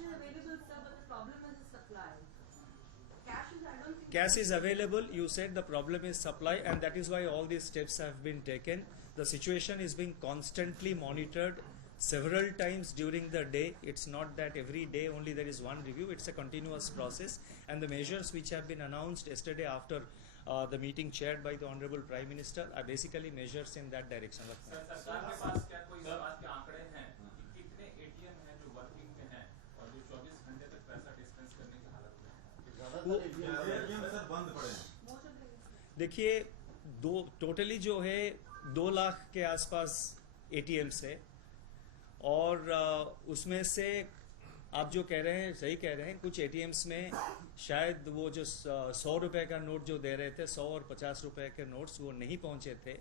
cash is available, sir, but the problem is the supply. Cash is, I don't think. Cash is available. You said the problem is supply, and that is why all these steps have been taken. The situation is being constantly monitored several times during the day. It's not that every day only there is one review. It's a continuous process, and the measures which have been announced yesterday after the meeting chaired by the Honorable Prime Minister are basically measures in that direction. सरकार के पास क्या कोई इस बात के आंकड़े हैं कि कितने एटीएम हैं जो वर्किंग में हैं और जो 24 घंटे तक पैसा डिस्पेंस करने की हालत में हैं? ज्यादातर एटीएम सर बंद पड़े हैं। देखिए, टोटली जो है 2 लाख के आसपास एटीएम्स है, और उसमें से आप जो कह रहे हैं सही कह रहे हैं, कुछ एटीएम्स में शायद वो जो 100 रुपए का नोट जो दे रहे थे, 100 और 50 रुपए के नोट्स वो नहीं पहुंचे थे।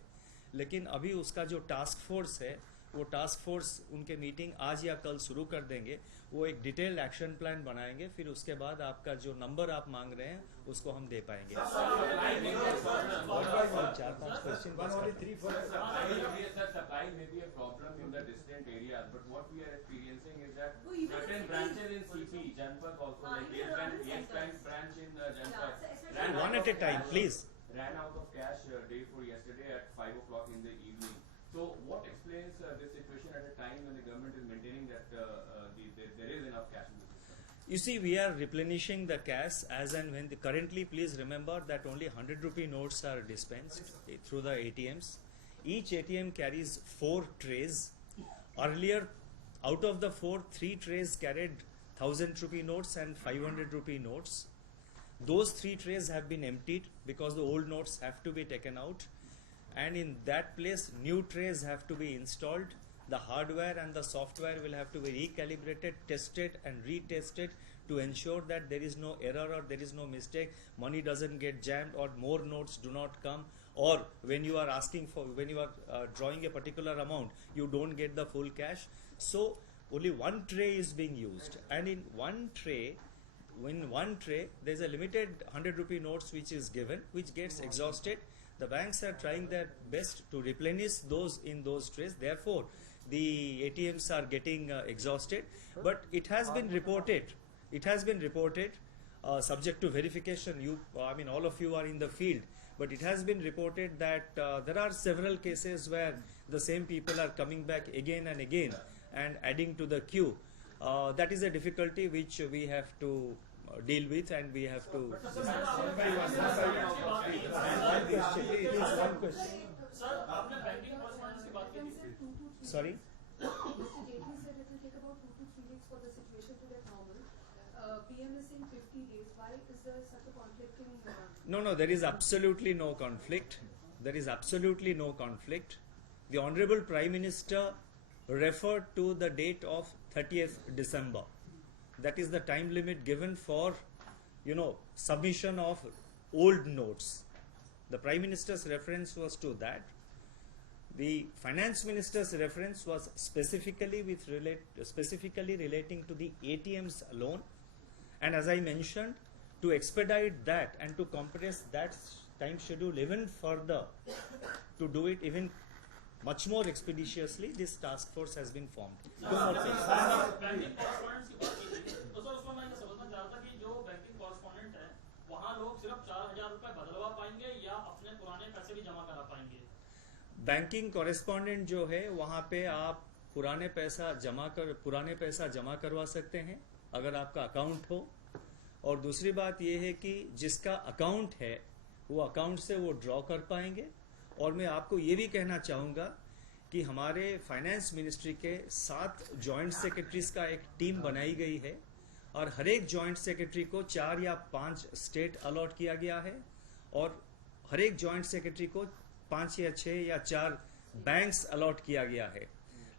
लेकिन अभी उसका जो टास्क फोर्स है, वो टास्क फोर्स उनके मीटिंग आज या कल शुरू कर देंगे। वो एक डिटेल्ड एक्शन प्लान बनाएंगे, फिर उसके बाद आपका जो नंबर आप मांग रहे हैं उसको हम दे पाएंगे। 4-5 question Supply may be a problem in the distant areas, but what we are experiencing is that certain branches in CP, Janpath also, like Yes Bank branch in Janpath, one at a time, please. Ran out of cash day before yesterday at 5 o'clock in the evening. So what explains this situation at a time when the government is maintaining that there is enough cash in the system? You see, we are replenishing the cash as and when. Currently, please remember that only 100 rupee notes are dispensed through the ATMs. Each ATM carries 4 trays. Earlier, out of the 4, 3 trays carried 1000 rupee notes and 500 rupee notes. Those 3 trays have been emptied because the old notes have to be taken out. And in that place, new trays have to be installed. The hardware and the software will have to be recalibrated, tested and retested to ensure that there is no error or there is no mistake, money doesn't get jammed or more notes do not come, or when you are asking for, when you are drawing a particular amount, you don't get the full cash. So only one tray is being used, and in one tray, there is a limited 100 rupee notes which is given, which gets exhausted. The banks are trying their best to replenish those in those trays. Therefore, the ATMs are getting exhausted. But it has been reported. It has been reported, subject to verification. I mean, all of you are in the field. But it has been reported that there are several cases where the same people are coming back again and again and adding to the queue. That is a difficulty which we have to deal with, and we have to. Sir, आपने banking correspondence की बात की थी. Sorry. Mr. Jaitley said it will take about 2 to 3 weeks for the situation to get normal. PM is saying 50 days. Why is there such a conflict in? No, there is absolutely no conflict. There is absolutely no conflict. The Honorable Prime Minister referred to the date of 30th December. That is the time limit given for, submission of old notes. The Prime Minister's reference was to that. The Finance Minister's reference was specifically relating to the ATMs alone. And as I mentioned, to expedite that and to compress that time schedule even further, to do it even much more expeditiously, this task force has been formed. Banking correspondent की बात की थी, तो sir उसमें मैं ये समझना चाह रहा था कि जो बैंकिंग कॉरेस्पॉन्डेंट है, वहाँ लोग सिर्फ 4000 रुपए बदलवा पाएंगे या अपने पुराने पैसे भी जमा करा पाएंगे? बैंकिंग कॉरेस्पॉन्डेंट जो है, वहाँ पे आप पुराने पैसा जमा करवा सकते हैं अगर आपका अकाउंट हो, और दूसरी बात यह है कि जिसका अकाउंट है वो अकाउंट से वो ड्रॉ कर पाएंगे। और मैं आपको ये भी कहना चाहूँगा कि हमारे फाइनेंस मिनिस्ट्री के 7 जॉइंट सेक्रेटरीज का एक टीम बनाई गई है, और हर एक जॉइंट सेक्रेटरी को 4 या 5 स्टेट अलॉट किया गया है, और हर एक जॉइंट सेक्रेटरी को 5 या 6 या 4 बैंक्स अलॉट किया गया है।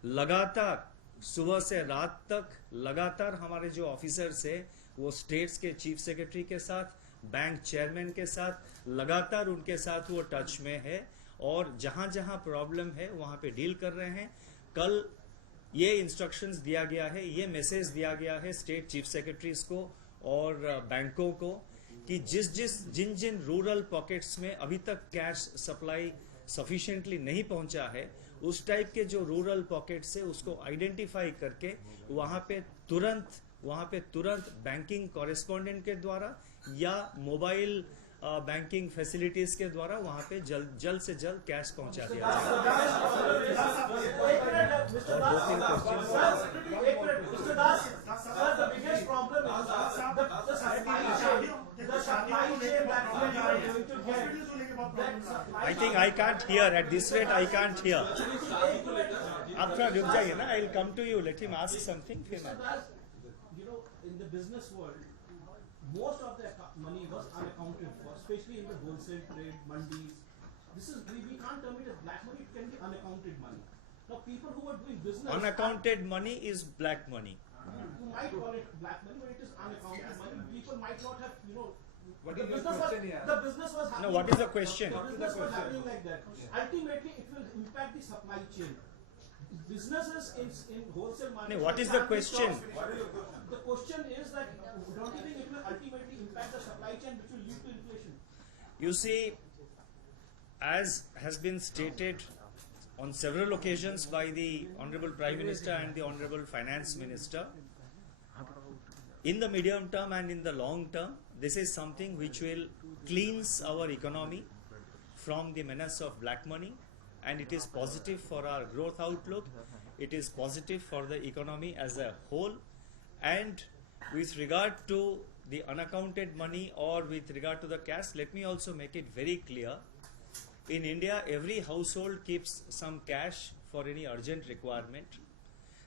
लगातार सुबह से रात तक लगातार हमारे जो ऑफिसर्स है वो स्टेट्स के चीफ सेक्रेटरी के साथ, बैंक चेयरमैन के साथ लगातार उनके साथ वो टच में है, और जहां जहां प्रॉब्लम है वहां पे डील कर रहे हैं। कल ये इंस्ट्रक्शंस दिया गया है, ये मैसेज दिया गया है स्टेट चीफ सेक्रेटरीज को और बैंकों को कि जिन रूरल पॉकेट्स में अभी तक कैश सप्लाई सफिशिएंटली नहीं पहुंचा है, उस टाइप के जो रूरल पॉकेट्स है उसको आइडेंटिफाई करके वहां पे तुरंत वहाँ पे तुरंत बैंकिंग कॉरेस्पॉन्डेंट के द्वारा या मोबाइल बैंकिंग फैसिलिटीज के द्वारा वहाँ पे जल्द से जल्द कैश पहुँचा दिया I think I can't hear at this rate. I can't hear. आप थोड़ा रुक जाइए ना. I'll come to you. Let him ask something. You know, in the business world, most of the money was unaccounted for, especially in the wholesale trade, mandis. We can't term it as black money. It can be unaccounted money. Now, people who are doing business. Unaccounted money is black money. You might call it black money, but it is unaccounted money. People might not have, you know. What the is the business question was, here? the business was happening. No, what is the question? The business was happening like that. Ultimately, it will impact the supply chain. Businesses in wholesale market. No, what is the question? The question is that don't you think it will ultimately impact the supply chain, which will lead to inflation? You see, as has been stated on several occasions by the Honorable Prime Minister and the Honorable Finance Minister, in the medium term and in the long term, this is something which will cleanse our economy from the menace of black money, and it is positive for our growth outlook. It is positive for the economy as a whole. And with regard to the unaccounted money or with regard to the cash, let me also make it very clear. In India, every household keeps some cash for any urgent requirement.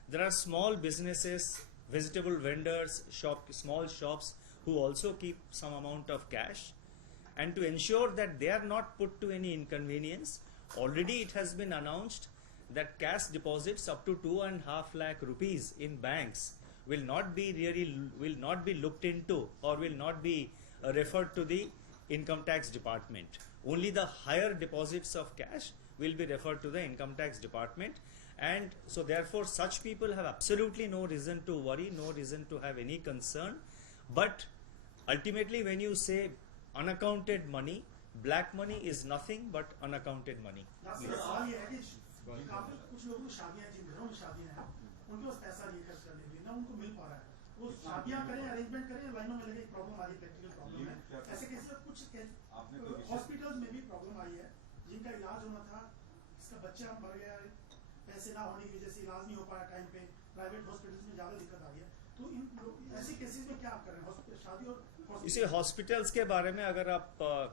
There are small businesses, vegetable vendors, small shops who also keep some amount of cash. And to ensure that they are not put to any inconvenience, already it has been announced that cash deposits up to 2.5 lakh rupees in banks will not be looked into or will not be referred to the income tax department. Only the higher deposits of cash will be referred to the income tax department, and so therefore such people have absolutely no reason to worry, no reason to have any concern. But ultimately, when you say unaccounted money, black money is nothing but unaccounted money. सवाल ये है कि काफी कुछ लोगों को शादियां जिन घरों में शादियां हैं उनके पास पैसा नहीं खर्च करने के लिए, ना उनको मिल पा रहा है. वो शादियां करें, अरेंजमेंट करें, लाइनों में लगे, प्रॉब्लम आ रही है, प्रैक्टिकल प्रॉब्लम है. ऐसे केस में कुछ हॉस्पिटल्स में भी प्रॉब्लम आई है जिनका इलाज होना था, जिसका बच्चा मर गया, पैसे ना होने की वजह से इलाज नहीं हो पाया टाइम पे, प्राइवेट हॉस्पिटल्स में ज्यादा दिक्कत आ रही है. तो इन ऐसे केसेस में क्या आप कर रहे हैं शादी और इसी हॉस्पिटल्स के बारे में अगर आप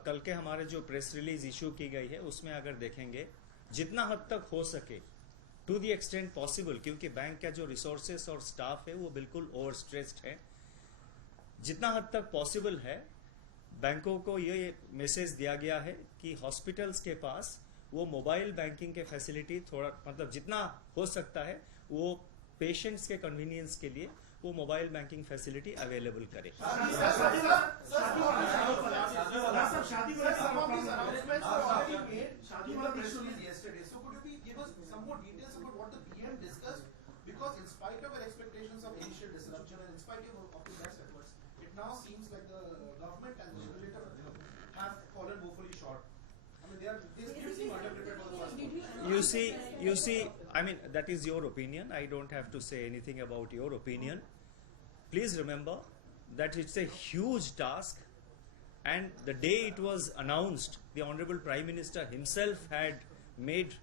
कल के हमारे जो प्रेस रिलीज इशू की गई है उसमें अगर देखेंगे, जितना हद तक हो सके टू द एक्सटेंट पॉसिबल, क्योंकि बैंक का जो रिसोर्सेस और स्टाफ है वो बिल्कुल ओवर स्ट्रेस्ड है, जितना हद तक पॉसिबल है बैंकों को ये मैसेज दिया गया है कि हॉस्पिटल्स के पास वो मोबाइल बैंकिंग के फैसिलिटी थोड़ा मतलब जितना हो सकता है वो पेशेंट्स के कन्वीनियंस के लिए वो मोबाइल बैंकिंग फैसिलिटी अवेलेबल करे. Because in spite of our expectations of initial disruption and in spite of the best efforts, it now seems like the government and the regulator have fallen woefully short. I mean, they seem underprepared for the first one. You see, I mean, that is your opinion. I don't have to say anything about your opinion. Please remember that it's a huge task, and the day it was announced, the Honorable Prime Minister himself had made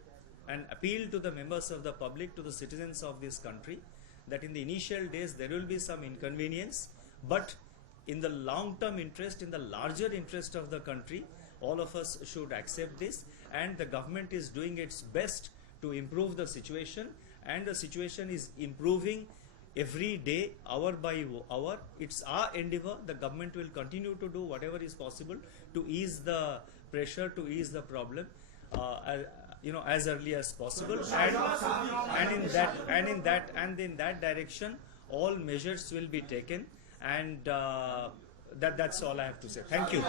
an appeal to the members of the public, to the citizens of this country, that in the initial days there will be some inconvenience, but in the long-term interest, in the larger interest of the country, all of us should accept this, and the government is doing its best to improve the situation, and the situation is improving every day, hour by hour. It's our endeavor. The government will continue to do whatever is possible to ease the pressure, to ease the problem, as early as possible, and in that direction, all measures will be taken, and that's all I have to say. Thank you.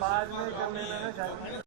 बाद में करने लगा